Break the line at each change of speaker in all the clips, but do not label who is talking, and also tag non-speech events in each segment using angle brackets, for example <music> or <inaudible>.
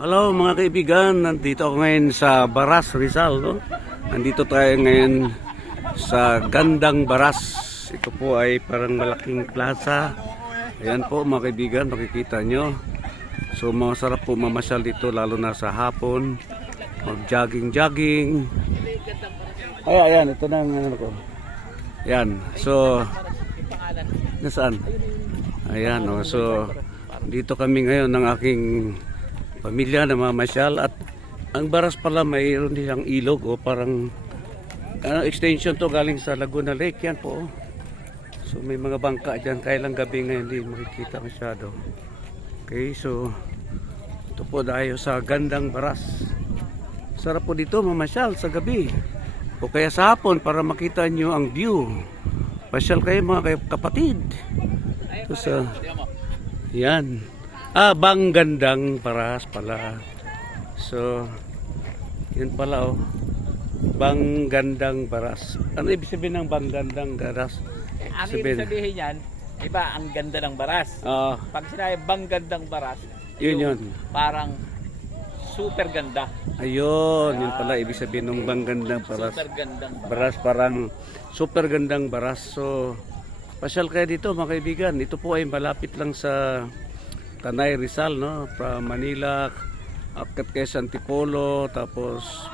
Hello mga kaibigan, nandito ako ngayon sa Baras Rizal. No? Nandito tayo ngayon sa Gandang Baras. Ito po ay parang malaking plaza. Ayan po mga kaibigan, makikita nyo. So masarap po mamasyal dito lalo na sa hapon. Mag-jogging-jogging. Ay, ayan, ito na ang ano ko. Ayan, so nasaan? Ayan, oh, so dito kami ngayon ng aking pamilya na mamasyal at ang baras pala mayroon diyang ilog o parang ano, extension to galing sa Laguna Lake yan po. oh. So may mga bangka dyan kailang gabi ngayon hindi makikita masyado. Okay, so ito po tayo sa gandang baras. Sarap po dito mamasyal sa gabi o kaya sa hapon para makita nyo ang view. Pasyal kayo mga kapatid. Ito sa yan. Ah, bang gandang paras pala. So, yun pala oh. Bang gandang paras. Ano ibig sabihin ng bang gandang garas?
Ang ibig sabihin yan, iba ang ganda ng baras.
Ah,
Pag sinabi bang gandang baras,
yun yun.
parang super ganda.
Ayun, yun pala ibig sabihin ng bang gandang paras.
Super gandang baras.
Baras parang super gandang baras. So, pasyal kayo dito mga kaibigan. Ito po ay malapit lang sa Tanay Rizal, no? From Manila, akat kay Antipolo, tapos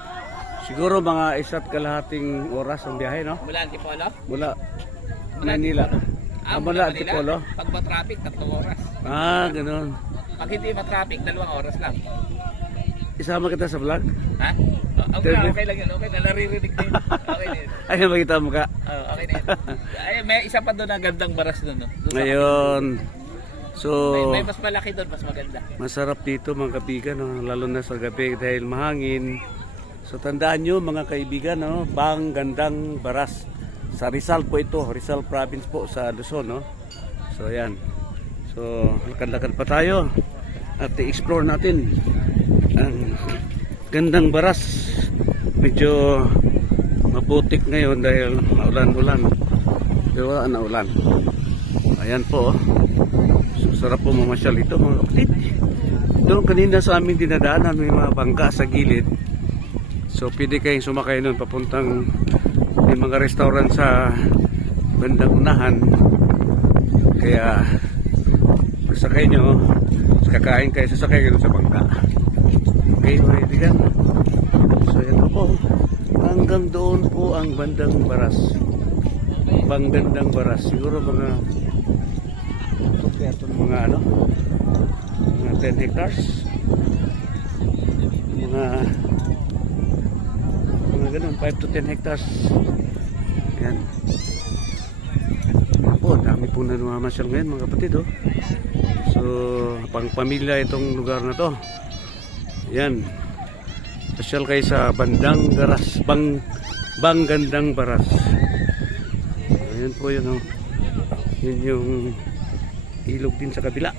siguro mga isa't kalahating oras ang biyahe, no?
Mula Antipolo?
Mula Manila. Ah, mula Antipolo.
Pag matraffic, tatlong oras.
Ah, ganun.
Pag hindi matraffic, dalawang oras lang.
Isama kita sa vlog?
Ha? Oh, okay, okay lang yun. Okay na, naririnig din. Okay na yun. <laughs>
Ay, makita mo ka.
Oh, okay na yun. Ay, may isa pa doon na gandang baras doon. No? Doon
Ngayon, so...
May, may mas malaki doon, mas maganda.
Masarap dito mga kaibigan, no? lalo na sa gabi dahil mahangin. So tandaan nyo mga kaibigan, no? Bang Gandang Baras. Sa Rizal po ito, Rizal Province po sa Luzon. No? So ayan. So lakad-lakad pa tayo at i-explore natin ang Gandang Baras. Medyo maputik ngayon dahil maulan-ulan. Pero wala na ulan. Ayan po. oh. Sarap po mamasyal ito mga kapatid. Doon kanina sa amin dinadaanan may mga bangka sa gilid. So pwede kayong sumakay nun papuntang may mga restaurant sa bandang unahan. Kaya pagsakay nyo, kakain kayo, sasakay kayo sa bangka. Okay mga kaibigan. So yan po. Hanggang doon po ang bandang baras. Banggandang baras. Siguro mga ito kaya ito ng mga ano mga 10 hectares. Mga mga ganun 5 to 10 hectares. Yan po dami po na namamasyal ngayon mga kapatid oh. so pang pamilya itong lugar na to. Yan pasyal kayo sa bandang garas bang bang gandang baras. Ayan po yun oh. Yun yung ilog din sa kabila.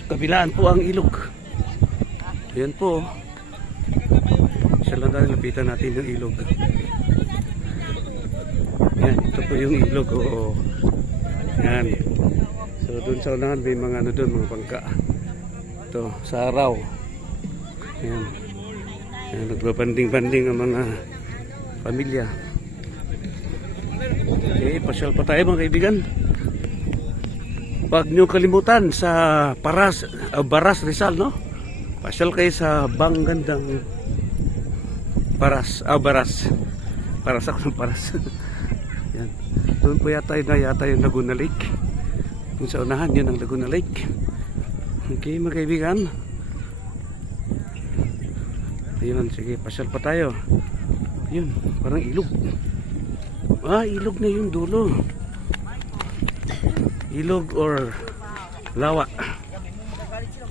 Sa kabilaan po ang ilog. Ayan po. Siya lang tayo lapitan natin yung ilog. Yan ito po yung ilog oo. Yan so dun sa unahan may mga ano dun mga bangka. Ito sa araw. Yan yan nagbabanding-banding ang mga pamilya. Okay pasyal pa tayo mga kaibigan Huwag niyo kalimutan sa Paras, ah, Baras Rizal, no? Pasyal kayo sa Banggandang Paras, ah, Baras. Paras ako ng Paras. <laughs> Yan. Doon po yata yun na yata yung Laguna Lake. Yung sa unahan, yun ang Laguna Lake. Okay, mga kaibigan. Ayun, sige, pasyal pa tayo. Yun, parang ilog. Ah, ilog na yung dulo ilog or lawa.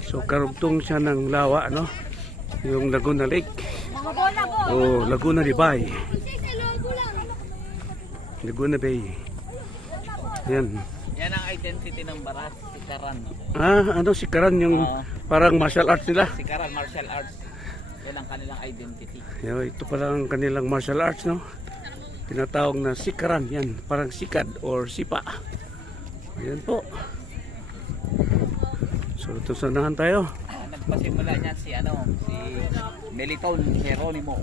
So karugtong siya ng lawa, no? Yung Laguna Lake o Laguna de Bay. Laguna Bay. Yan.
Yan ang identity ng baras, sikaran.
Ah, ano si Karan yung
Oo.
parang martial arts nila.
Sikaran martial arts. Yan ang kanilang identity.
Yo, ito pala ang kanilang martial arts, no? Tinatawag na sikaran, yan. Parang sikad or sipa. Ayan po. So, ito sanahan tayo.
Ah, nag nagpasimula niyan si ano, si Meliton Geronimo.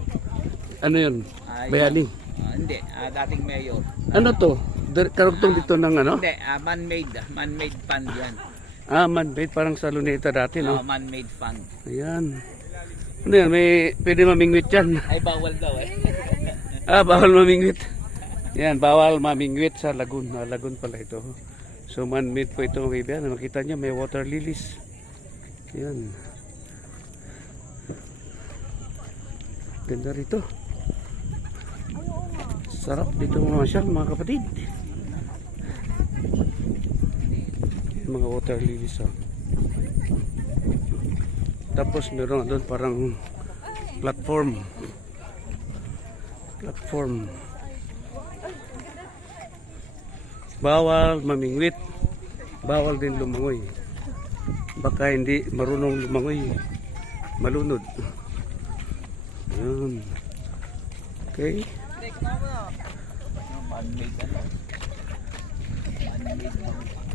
Ano yun?
Ah,
Bayani.
Ah, hindi, ah, dating mayor.
Ano to? Karugtong dito ng ano?
Hindi, ah, man-made, man-made fund yan.
Ah, man-made parang sa Luneta dati,
No,
no?
man-made fund.
Ayan. Ano yan? May, pwede mamingwit yan. <laughs>
Ay bawal daw eh.
Ah, bawal mamingwit. Yan, bawal mamingwit sa lagoon. Ah, lagoon pala ito. So, man-made po ito mga kaibigan. Makita nyo, may water lilies. Yan. Ganda rito. Sarap dito mga siyang mga kapatid. Mga water lilies. Oh. Tapos meron doon parang platform. Platform. Bawal mamingwit. Bawal din lumangoy. Baka hindi marunong lumangoy. Malunod. Yun. Okay.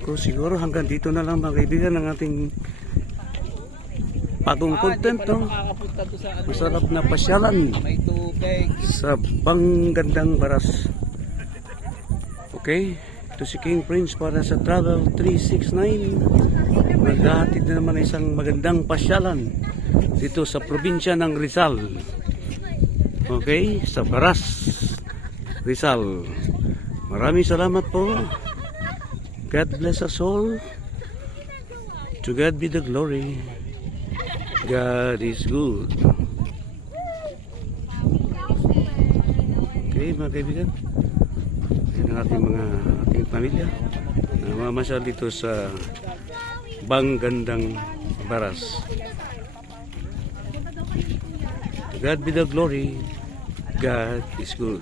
So siguro hanggang dito na lang mga kaibigan ang ating bagong content. No?
Doon sa ano.
Masarap na pasyalan sa Banggandang Baras. Okay? Ito si King Prince para sa Travel 369. Maghahatid na naman ng isang magandang pasyalan dito sa probinsya ng Rizal. Okay? Sa Baras, Rizal. Maraming salamat po. God bless us all. To God be the glory. God is good. Okay, mga kaibigan. Yan ang ating mga ating pamilya. Namamasyal dito sa Banggandang Baras. God be the glory. God is good.